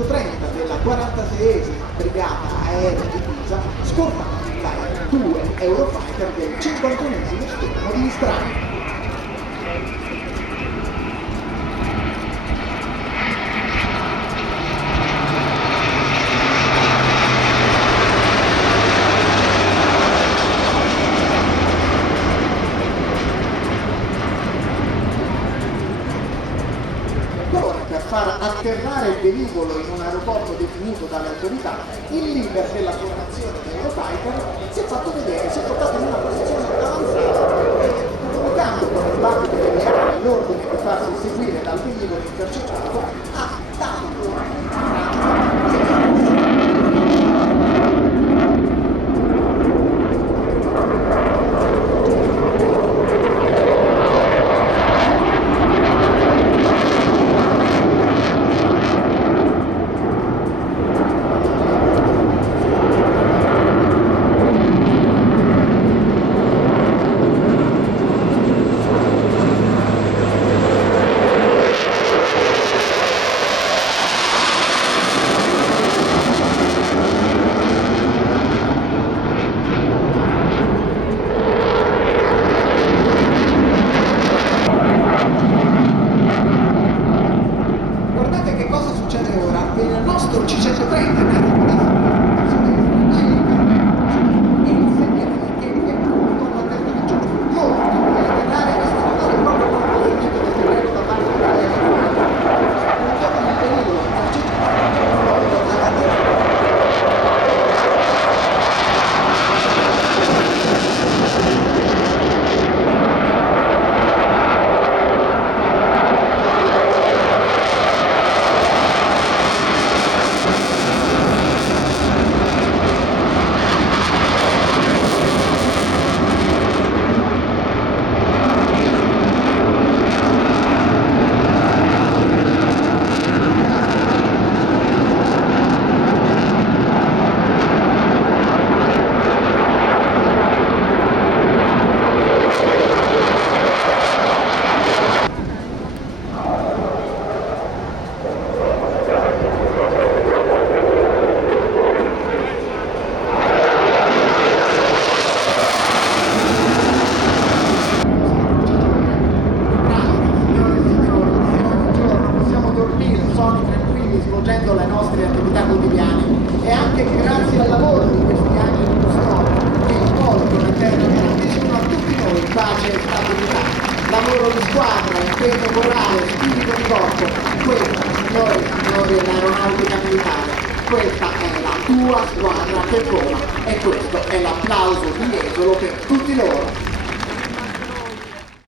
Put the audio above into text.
630 della 46esima Brigata Aerea di Pisa scortati dai 2 Eurofighter del 51esimo stormo di Istrana. Per far atterrare il velivolo in un aeroporto definito dalle autorità, il leader della formazione degli Eurofighter si è fatto vedere, si è portato in una posizione avanzata e comunicando con il battito delle armi l'ordine di farsi seguire dal velivolo intercettato, ha dato il nostro C-130 svolgendo le nostre attività quotidiane. E anche grazie al lavoro di questi anni di custode che inoltre la terra garantiscono a tutti noi pace e stabilità. Lavoro di squadra, impegno morale, spirito di corpo. Questa, signore e signori, è l'aeronautica militare. Questa è la tua squadra che vola e questo è l'applauso di esolo per tutti loro.